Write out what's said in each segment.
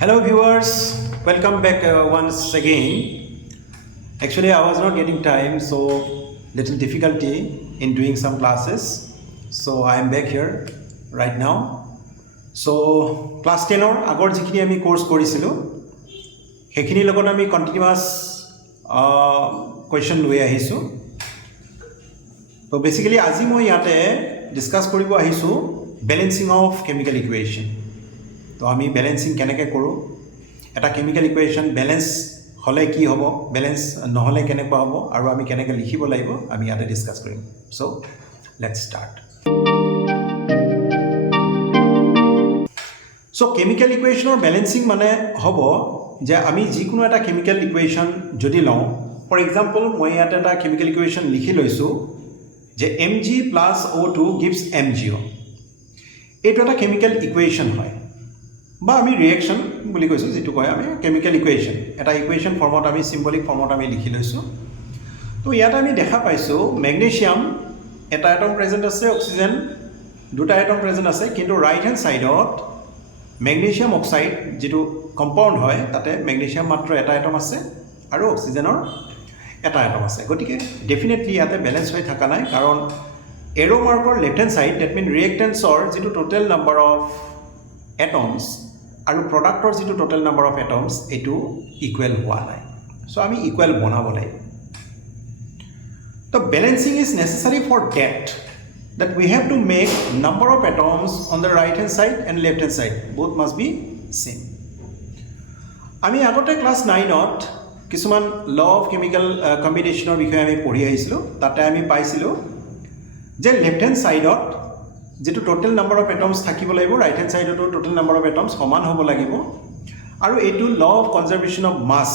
Hello viewers, welcome back once again. Actually I was not getting time, so little difficulty in doing some classes. So I am back here right now. So class 10 or agor jikhini ami course korisilu hekhini logot ami continuous question loi ahisu. So basically আজি মই ইয়াতে discuss কৰিব আহিছো balancing of chemical equation. তো আমি balancing কেনেকৈ কৰোঁ এটা কেমিকেল ইকুৱেশ্যন বেলেন্স হ'লে কি হ'ব বেলেন্স নহ'লে কেনেকুৱা হ'ব আৰু আমি কেনেকৈ লিখিব লাগিব আমি ইয়াতে ডিসকাস কৰিম so let's start so chemical ইকুৱেশ্যনৰ বেলেন্সিং মানে হ'ব যে আমি যিকোনো এটা কেমিকেল ইকুৱেশ্যন যদি লওঁ ফৰ এক্সাম্পল মই ইয়াতে এটা কেমিকেল ইকুৱেশ্যন লিখি লৈছোঁ যে Mg + O2 gives MgO এইটো এটা কেমিকেল ইকুৱেশ্যন হয় বা আমি ৰিয়েকশ্যন বুলি কৈছোঁ যেটো কয় আমি কেমিকেল ইকুৱেশ্যন এটা ইকুৱেশ্যন ফৰ্মত আমি সিম্বলিক ফৰ্মত আমি লিখি লৈছোঁ তো ইয়াত আমি দেখা পাইছোঁ মেগনেছিয়াম এটা এটম প্ৰেজেন্ট আছে অক্সিজেন দুটা এটম প্ৰেজেন্ট আছে কিন্তু ৰাইট হ্যান্ড সাইডত মেগনেছিয়াম অক্সাইড যেটো কম্পাউণ্ড হয় তাতে মেগনেছিয়াম মাত্ৰ এটা এটম আছে আৰু অক্সিজেনৰ এটা এটম আছে গতিকে ডেফিনেটলি ইয়াতে বেলেন্স হৈ থকা নাই কাৰণ এৰো মাৰ্কৰ left hand side that mean ৰিয়েক্টেন্সৰ যেটো টোটাল নাম্বাৰ অফ এটমস আৰু প্ৰডাক্টৰ যেটো টোটাল নাম্বাৰ অফ এটমস এটো ইকুৱেল হোৱা নাই সো আমি ইকুৱেল বনাব লাগিব তো balancing is necessary for that we have to make number of atoms on the right hand side and left hand side both must be same আমি আগতে ক্লাস 9ত কিছুমান ল অফ কেমিকেল কম্বিনেশনৰ বিষয়ে আমি পঢ়ি আহিছিলো তাতে আমি পাইছিলো যে লেফট হ্যান্ড সাইডত যেটো টোটাল নাম্বাৰ অফ এটমস থাকিব লাগিব ৰাইট হ্যান্ড সাইডতো টোটাল নাম্বাৰ অফ এটমস সমান হ'ব লাগিব আৰু এইটো law of conservation of mass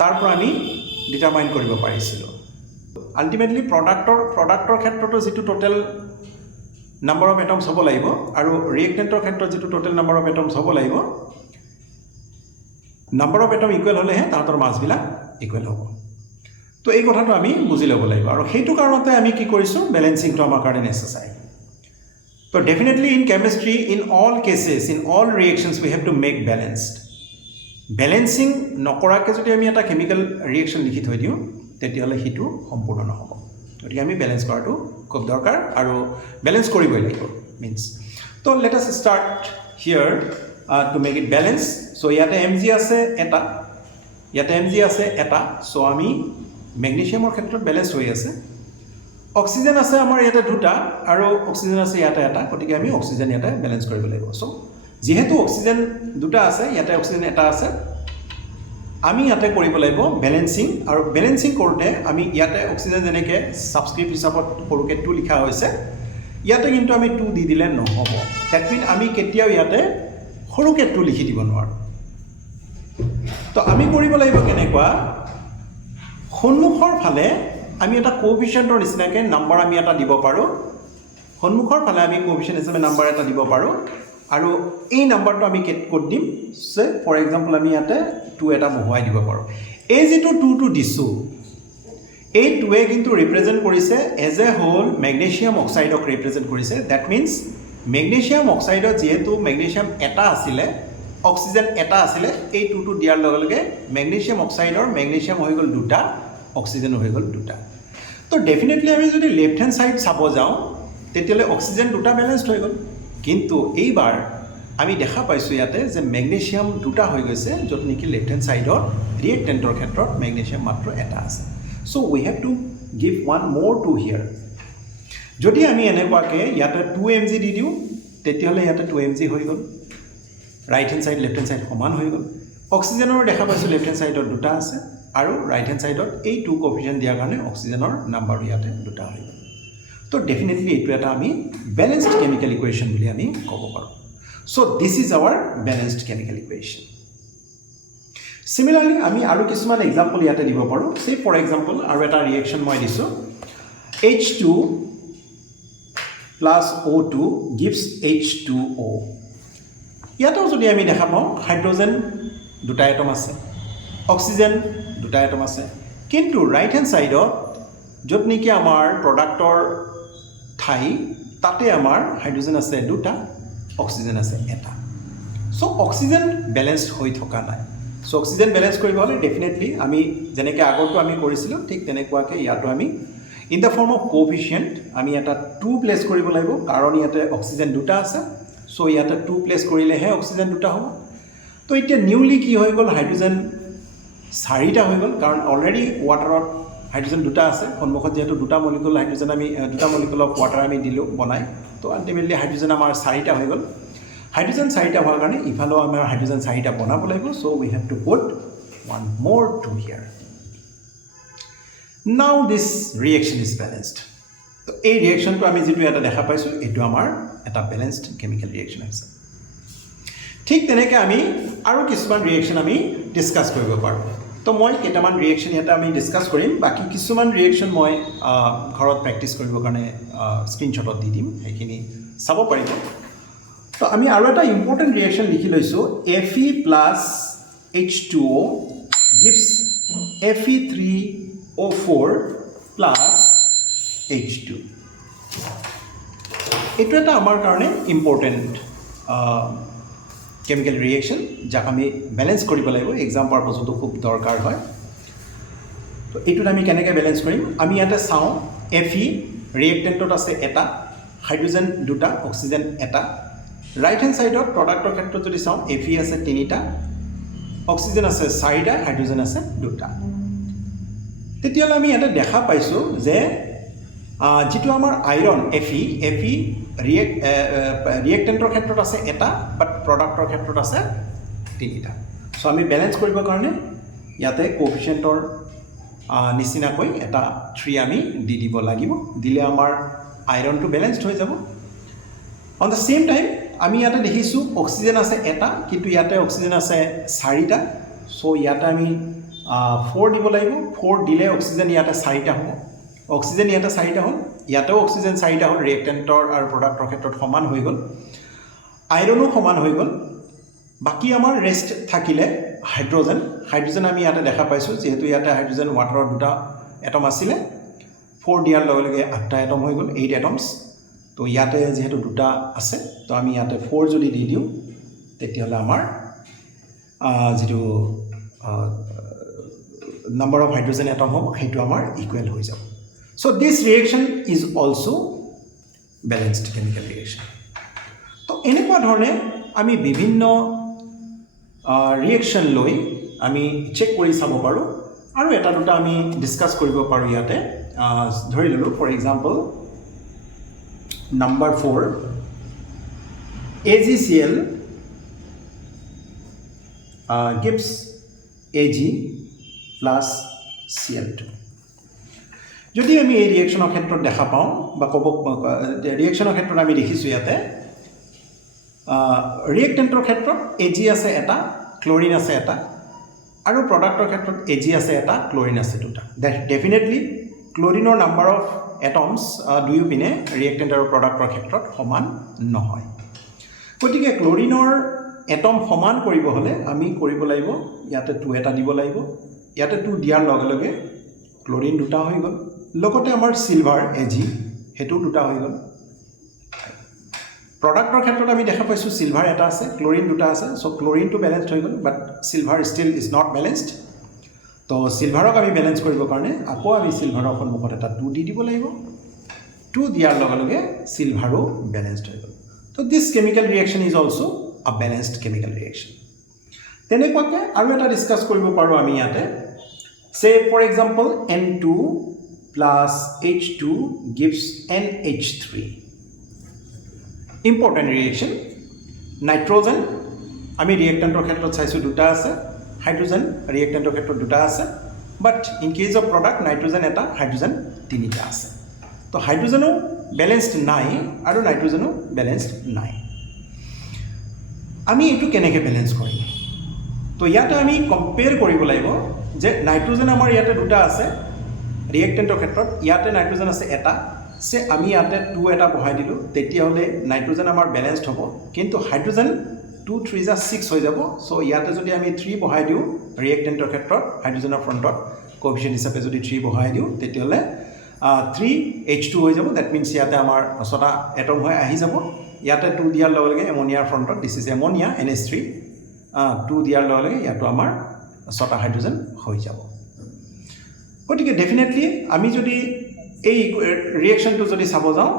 তাৰ পৰা আমি ডিটাৰমাইন কৰিব পাৰিছিলো আলটিমেটলি প্ৰডাক্টৰ ক্ষেত্ৰতো যেটো টোটাল নাম্বাৰ অফ এটমস হ'ব লাগিব আৰু ৰিয়েক্টেন্টৰ ক্ষেত্ৰত যেটো টোটাল নাম্বাৰ অফ এটমস হ'ব লাগিব নাম্বাৰ অফ এটম ইকুৱেল হ'লেহে তাহাঁতৰ মাছবিলাক ইকুৱেল হ'ব তো এই কথাটো আমি বুজি ল'ব লাগিব আৰু সেইটো কাৰণতে আমি কি কৰিছো বেলেন্সিংটো আমাৰ কাৰণে necessary So definitely in chemistry, in all cases, in all reactions, we have to make balanced. Balancing নকৰাকে যদি আমি এটা কেমিকেল ৰিয়েকশ্যন লিখি থৈ দিওঁ তেতিয়াহ'লে হিটো সম্পূৰ্ণ নহ'ব গতিকে আমি বেলেন্স কৰাটো খুব দৰকাৰ আৰু বেলেন্স কৰিবই লাগিব মিন্স তো let us start here to make it balance so ইয়াতে Mg আছে এটা ইয়াতে Mg আছে এটা সো আমি মেগনেছিয়ামৰ ক্ষেত্ৰত বেলেন্স হৈ আছে অক্সিজেন আছে আমাৰ ইয়াতে দুটা আৰু অক্সিজেন আছে ইয়াতে এটা গতিকে আমি অক্সিজেন ইয়াতে বেলেন্স কৰিব লাগিব সো যেহেতু অক্সিজেন দুটা আছে ইয়াতে অক্সিজেন এটা আছে আমি ইয়াতে কৰিব লাগিব বেলেন্সিং আৰু বেলেন্সিং কৰোতে আমি ইয়াতে অক্সিজেন যেনেকৈ সাবস্ক্ৰিপ্ট হিচাপত সৰুকে 2 লিখা হৈছে ইয়াতে কিন্তু আমি 2 দি দিলে নহ'ব দ্যাট মিন আমি কেতিয়াও ইয়াতে সৰুকে 2 লিখি দিব নোৱাৰো তো আমি কৰিব লাগিব কেনেকুৱা সন্মুখৰ ফালে আমি এটা কোএফিচিয়েন্টৰ নিচিনাকে নাম্বাৰ আমি এটা দিব পাৰো সন্মুখৰ ফালে আমি কোএফিচিয়েন্ট হিচাপে নাম্বাৰ এটা দিব পাৰো আৰু এই নাম্বাৰটো আমি ক'ত দিম সে ফৰ এক্সাম্পল আমি ইয়াতে 2 এটা বহুৱাই দিব পাৰো এই যেটো 2 টো দিছো এই 2 এ কিন্তু ৰিপ্ৰেজেন্ট কৰিছে এজ এ হোল মেগনেছিয়াম অক্সাইডক ৰিপ্ৰেজেন্ট কৰিছে দ্যাট মিন্স মেগনেছিয়াম অক্সাইডত যেহেতু মেগনেছিয়াম এটা আছিলে অক্সিজেন এটা আছিলে এই 2 টো দিয়াৰ লগে লগে মেগনেছিয়াম অক্সাইডৰ মেগনেছিয়াম হৈ গ'ল দুটা অক্সিজেন হৈ গ'ল দুটা তো ডেফিনেটলি আমি যদি লেফট হ্যান্ড সাইড চাব যাওঁ তেতিয়ালে অক্সিজেন দুটা ব্যালেন্সড হৈ গ'ল কিন্তু এইবাৰ আমি দেখা পাইছোঁ ইয়াতে যে মেগনেছিয়াম দুটা হৈ গৈছে য'ত নেকি লেফট হ্যান্ড সাইডৰ ৰিয়েক্টেন্টৰ ক্ষেত্ৰত মেগনেছিয়াম মাত্ৰ এটা আছে so we have to give one মোৰ টু হিয়াৰ যদি আমি এনেকুৱাকে ইয়াতে 2 Mg দি দিওঁ তেতিয়াহ'লে ইয়াতে 2 Mg হৈ গ'ল right hand side left hand side সমান হৈ গ'ল অক্সিজেনৰ দেখা পাইছোঁ লেফট হ্যান্ড সাইডত দুটা আছে আৰু ৰাইট হ্যান্ড সাইডত এই 2 কোএফিচিয়েন্ট দিয়াৰ কাৰণে অক্সিজেনৰ নাম্বাৰ ইয়াতে দুটা হৈ গ'ল তো ডেফিনেটলি এইটো এটা আমি বেলেন্সড কেমিকেল ইকুৱেশ্যন বুলি আমি ক'ব পাৰোঁ so this is our balanced chemical equation similarly আমি আৰু কিছুমান এক্সাম্পল ইয়াতে দিব পাৰোঁ সে ফৰ এক্সাম্পল আৰু এটা ৰিয়েকশ্যন মই দিছোঁ H2 + O2 gives H2O ইয়াতেও যদি আমি দেখা পাওঁ হাইড্ৰোজেন দুটা এটম আছে অক্সিজেন দুটা এটম আছে কিন্তু ৰাইট হ্যান্ড সাইডত য'ত নেকি আমাৰ প্ৰডাক্টৰ ঠাই তাতে আমাৰ হাইড্ৰোজেন আছে দুটা অক্সিজেন আছে এটা সো অক্সিজেন বেলেঞ্চড হৈ থকা নাই সো অক্সিজেন বেলেঞ্চ কৰিব হ'লে ডেফিনেটলি আমি যেনেকৈ আগতো আমি কৰিছিলোঁ ঠিক তেনেকুৱাকৈ ইয়াতো আমি ইন দ্য ফৰ্ম অফ কোএফিচিয়েণ্ট আমি এটা 2 প্লেচ কৰিব লাগিব কাৰণ ইয়াতে অক্সিজেন দুটা আছে সো ইয়াতে 2 প্লেচ কৰিলেহে অক্সিজেন দুটা হ'ব তো এতিয়া নিউলি কি হৈ গ'ল হাইড্ৰোজেন 4টা হৈ গ'ল কাৰণ অলৰেডি ৱাটাৰত হাইড্ৰোজেন দুটা আছে সন্মুখত যেহেতু দুটা মলিকুল হাইড্ৰোজেন আমি দুটা মলিকুল অফ ৱাটাৰ আমি দিলোঁ বনাই তো আল্টিমেটলি হাইড্ৰোজেন আমাৰ 4টা হৈ গ'ল হাইড্ৰোজেন 4টা হোৱাৰ কাৰণে ইফালেও আমাৰ হাইড্ৰোজেন 4টা বনাব লাগিব so we have to put one more 2 here now this reaction is balanced তো এই ৰিয়েকশ্যনটো আমি যেটো এটা দেখা পাইছো এটো আমাৰ এটা ব্যালেন্সড কেমিক্যাল ৰিয়েকশ্যন আছে ঠিক তেনেকৈ আমি আৰু কিছুমান ৰিয়েকশ্যন আমি ডিসকাস কৰিব পাৰোঁ তো মই কেইটামান ৰিয়েকশ্যন ইয়াতে আমি ডিসকাস কৰিম বাকি কিছুমান ৰিয়েকশ্যন মই ঘৰত প্ৰেক্টিছ কৰিবৰ কাৰণে স্ক্ৰীনশ্বটত দি দিম সেইখিনি চাব পাৰিব তো আমি আৰু এটা ইম্পৰ্টেণ্ট ৰিয়েকশ্যন লিখি লৈছোঁ Fe plus H2O gives Fe3O4 plus H2 এইটো এটা আমাৰ কাৰণে ইম্পৰ্টেণ্ট কেমিক্যাল ৰিয়েকশ্যন যাক আমি বেলেঞ্চ কৰিব লাগিব এক্সাম পাৰপজতো খুব দৰকাৰ হয় তো এইটোত আমি কেনেকৈ বেলেঞ্চ কৰিম আমি ইয়াতে চাওঁ Fe ৰিয়েক্টেণ্টত আছে এটা হাইড্ৰোজেন দুটা অক্সিজেন এটা ৰাইট হেণ্ড সাইডত প্ৰডাক্টৰ ক্ষেত্ৰত যদি চাওঁ Fe আছে 3টা অক্সিজেন আছে 4টা হাইড্ৰোজেন আছে দুটা তেতিয়াহ'লে আমি ইয়াতে দেখা পাইছোঁ যে যেটো আমাৰ আইৰন Fe ৰিয়েক্টেণ্টৰ ক্ষেত্ৰত আছে এটা বাট প্ৰডাক্টৰ ক্ষেত্ৰত আছে 3টা সো আমি বেলেঞ্চ কৰিবৰ কাৰণে ইয়াতে কোএফিচিয়েণ্টৰ নিচিনাকৈ এটা 3 আমি দি দিব লাগিব দিলে আমাৰ আইৰনটো বেলেঞ্চড হৈ যাব অন দ্য সেম টাইম আমি ইয়াতে দেখিছোঁ অক্সিজেন আছে এটা কিন্তু ইয়াতে অক্সিজেন আছে 4টা সো ইয়াতে আমি 4 দিব লাগিব 4 দিলে অক্সিজেন ইয়াতে 4টা হ'ব অক্সিজেন ইয়াতে 4টা হ'ল ইয়াতেও অক্সিজেন 4টা হ'ল ৰিয়েক্টেণ্টৰ আৰু প্ৰডাক্টৰ ক্ষেত্ৰত সমান হৈ গ'ল আইৰনো সমান হৈ গ'ল বাকি আমাৰ ৰেষ্ট থাকিলে হাইড্ৰোজেন আমি ইয়াতে দেখা পাইছোঁ যেহেতু ইয়াতে হাইড্ৰোজেন ৱাটাৰৰ দুটা এটম আছিলে 4 দিয়াৰ লগে লগে 8টা এটম হৈ গ'ল 8 এটমছ তো ইয়াতে যেহেতু দুটা আছে তো আমি ইয়াতে 4 যদি দি দিওঁ তেতিয়াহ'লে আমাৰ যেটো নাম্বাৰ অফ হাইড্ৰোজেন এটম হ'ব সেইটো আমাৰ ইকুৱেল হৈ যাব so this reaction is also balanced chemical reaction তো এনেকুৱা ধৰণে আমি বিভিন্ন ৰিয়েকশ্যন লৈ আমি চেক কৰি চাব পাৰোঁ আৰু এটা দুটা আমি ডিসকাস কৰিব পাৰোঁ ইয়াতে ধৰি ললোঁ for example number 4 AgCl gives Ag plus Cl2 যদি আমি এই ৰিয়েকশ্যনৰ ক্ষেত্ৰত দেখা পাওঁ বা ক'ব ৰিয়েকশ্যনৰ ক্ষেত্ৰত আমি দেখিছোঁ ইয়াতে ৰিয়েক্টেণ্টৰ ক্ষেত্ৰত Ag আছে এটা ক্লোৰিন আছে এটা আৰু প্ৰডাক্টৰ ক্ষেত্ৰত Ag আছে এটা ক্লোৰিন আছে দুটা ডেফিনেটলি ক্লোৰিনৰ নাম্বাৰ অফ এটমছ দুয়ো পিনে ৰিয়েক্টেণ্ট আৰু প্ৰডাক্টৰ ক্ষেত্ৰত সমান নহয় গতিকে ক্লোৰিনৰ এটম সমান কৰিব হ'লে আমি কৰিব লাগিব ইয়াতে 2 এটা দিব লাগিব ইয়াতে 2 দিয়াৰ লগে লগে ক্লোৰিন দুটা হৈ গ'ল লগতে আমাৰ সিলভাৰ Ag হেতু দুটা হৈ গ'ল প্ৰডাক্টৰ ক্ষেত্ৰত আমি দেখা পাইছোঁ সিলভাৰ এটা আছে ক্লোৰিন দুটা আছে সো ক্লোৰিনটো বেলেঞ্চড হৈ গ'ল বাট silver still is not balanced তো সিলভাৰক আমি বেলেঞ্চ কৰিবৰ কাৰণে আকৌ আমি সিলভাৰৰ সন্মুখত এটা 2 দি দিব লাগিব 2 দিয়াৰ লগে লগে সিলভাৰো বেলেঞ্চড হৈ গ'ল তো this chemical reaction is also a balanced chemical reaction তেনেকুৱাকৈ আৰু এটা ডিসকাস কৰিব পাৰোঁ আমি ইয়াতে say for example N2 plus H2 gives NH3 important reaction nitrogen আমি ৰিয়েক্টেণ্টৰ ক্ষেত্ৰত চাইছোঁ দুটা আছে হাইড্ৰোজেন ৰিয়েক্টেণ্টৰ ক্ষেত্ৰত দুটা আছে but in case of product nitrogen এটা হাইড্ৰোজেন 3টা আছে তো হাইড্ৰোজেনো বেলেঞ্চড নাই আৰু নাইট্ৰোজেনো বেলেঞ্চড নাই আমি এইটো কেনেকৈ বেলেঞ্চ কৰিম তো ইয়াতে আমি কম্পেয়াৰ কৰিব লাগিব যে নাইট্ৰোজেন আমাৰ ইয়াতে দুটা আছে ৰিয়েক্টেণ্টৰ ক্ষেত্ৰত ইয়াতে নাইট্ৰোজেন আছে এটা সে আমি ইয়াতে 2 এটা বহাই দিলোঁ তেতিয়াহ'লে নাইট্ৰোজেন আমাৰ বেলেঞ্চড হ'ব কিন্তু হাইড্ৰোজেন 2 3 যা 6 হৈ যাব সো ইয়াতে যদি আমি 3 বহাই দিওঁ ৰিয়েক্টেণ্টৰ ক্ষেত্ৰত হাইড্ৰোজেনৰ ফ্ৰণ্টত কোএফিচিয়েণ্ট হিচাপে যদি 3 বহাই দিওঁ তেতিয়াহ'লে 3 H2 হৈ যাব দ্যাট মিন্স ইয়াতে আমাৰ 6টা এটম হৈ আহি যাব ইয়াতে 2 দিয়াৰ লগে লগে এমোনিয়াৰ ফ্ৰণ্টত দিছ ইজ এমোনিয়া NH3 2 দিয়াৰ লগে লগে ইয়াতো আমাৰ 6টা হাইড্ৰোজেন হৈ যাব গতিকে ডেফিনেটলি আমি যদি এই ৰিয়েকশ্যনটো যদি চাব যাওঁ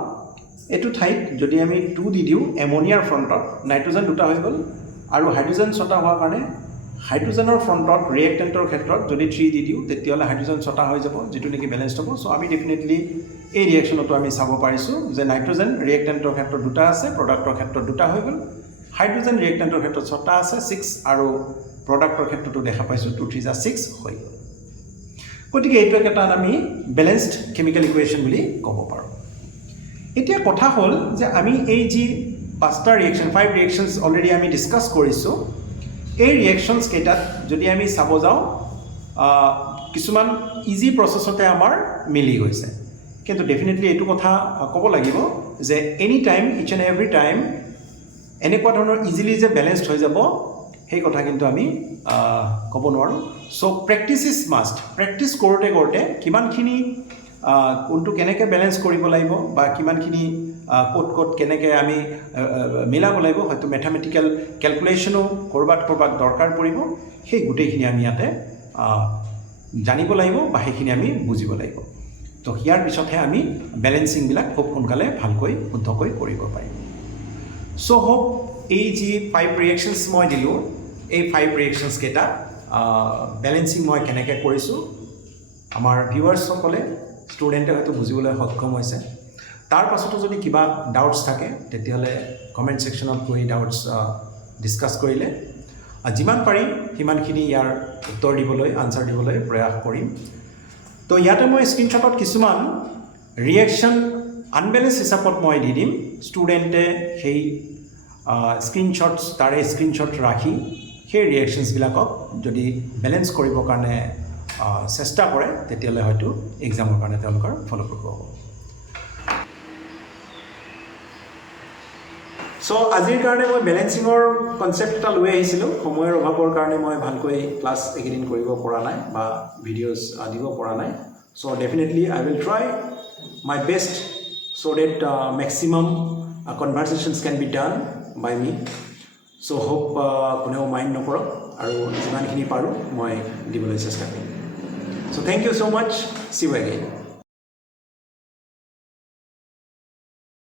এটো ঠাইত যদি আমি 2 দি দিও এমোনিয়াৰ ফ্ৰণ্টত নাইট্ৰোজেন দুটা হৈ গ'ল আৰু হাইড্ৰোজেন 6টা হোৱাৰ কাৰণে হাইড্ৰোজেনৰ ফ্ৰণ্টত ৰিয়েক্টেণ্টৰ ক্ষেত্ৰত যদি 3 দি দিও তেতিয়াহ'লে হাইড্ৰোজেন 6টা হৈ যাব যেটো নেকি বেলেন্সড হ'ব সো আমি ডেফিনেটলি এই ৰিয়েকশ্যনটো আমি চাব পাৰিছো যে নাইট্ৰোজেন ৰিয়েক্টেণ্টৰ ক্ষেত্ৰত দুটা আছে প্ৰডাক্টৰ ক্ষেত্ৰত দুটা হৈ গ'ল হাইড্ৰোজেন ৰিয়েক্টেণ্টৰ ক্ষেত্ৰত 6টা আছে 6 আৰু প্ৰডাক্টৰ ক্ষেত্ৰতো দেখা পাইছো 2 3 যা 6 হৈ গ'ল গতিকে এইটো এটা আমি বেলেন্সড কেমিক্যাল ইকুৱেশ্যন বুলি ক'ব পাৰো এতিয়া কথা হ'ল যে আমি এই যি 5টা ৰিয়েকশ্যন 5 ৰিয়েকশ্যনছ অলৰেডি আমি ডিসকাস কৰিছো এই ৰিয়েকশ্যনছ কেইটাত যদি আমি চাব যাওঁ কিছুমান ইজি প্ৰসেছতে আমাৰ মিলি গৈছে কিন্তু ডেফিনেটলি এইটো কথা ক'ব লাগিব যে any time each and every time এনেকুৱা ধৰণৰ ইজিলি যে বেলেন্সড হৈ যাব সেই কথা কিন্তু আমি ক'ব নোৱাৰো so practice is must practice কৰোতে কৰোতে কিমানখিনি কোনটো কেনেকৈ বেলেন্স কৰিব লাগিব বা কিমানখিনি কোট কেনেকৈ আমি মিলাব লাগিব হয়তো ম্যাথমেটিক্যাল ক্যালকুলেশনো কৰবাত দৰকাৰ পৰিব সেই গুটেইখিনি আমি ইয়াতে জানিব লাগিব বা সেইখিনি আমি বুজিব লাগিব তো হিয়াৰ পিছতহে আমি বেলেন্সিং বিলাক খুব সোনকালে ভালকৈ শুদ্ধকৈ কৰিব পাৰিম সো হোপ এই যি 5 ৰিয়েকশ্যনছ মই দিলো এই 5 ৰিয়েকশ্যনছ কেইটা বেলেন্সিং মই কেনেকৈ কৰিছো আমাৰ ভিউৱাৰ্ছ সকলে ষ্টুডেণ্টে হয়তো বুজিবলৈ সক্ষম হৈছে তাৰ পাছতো যদি কিবা ডাউটছ থাকে তেতিয়াহ'লে কমেন্ট সেকশনত গৈ ডাউটছ ডিসকাস কৰিলে যিমান পাৰি সিমানখিনি ইয়াৰ উত্তৰ দিবলৈ আনসাৰ দিবলৈ প্ৰয়াস কৰিম তো ইয়াতে মই স্ক্ৰিনশ্বটত কিছুমান ৰিয়েকশ্যন আনবেলেন্স হিচাপত মই দি দিম ষ্টুডেণ্টে সেই স্ক্ৰিনশ্বটছ তাৰে স্ক্ৰিনশ্বট ৰাখি সেই ৰিয়েকশ্যনছবিলাকক যদি বেলেন্স কৰিবৰ কাৰণে চেষ্টা কৰে তেতিয়াহ'লে হয়তো এক্সামৰ কাৰণে তেওঁলোকৰ ফলপ্ৰসূ হ'ব সো আজিৰ কাৰণে মই বেলেন্সিঙৰ কনসেপ্ট এটা লৈ আহিছিলোঁ সময়ৰ অভাৱৰ কাৰণে মই ভালকৈ ক্লাছ একেদিন কৰিব পৰা নাই বা ভিডিঅ'ছ দিব পৰা নাই so definitely I will try my best so that maximum conversations can be done by me so hope কোনেও মাইণ্ড নকৰক আৰু যিমানখিনি পাৰোঁ মই দিবলৈ চেষ্টা কৰিম so thank you so much see you again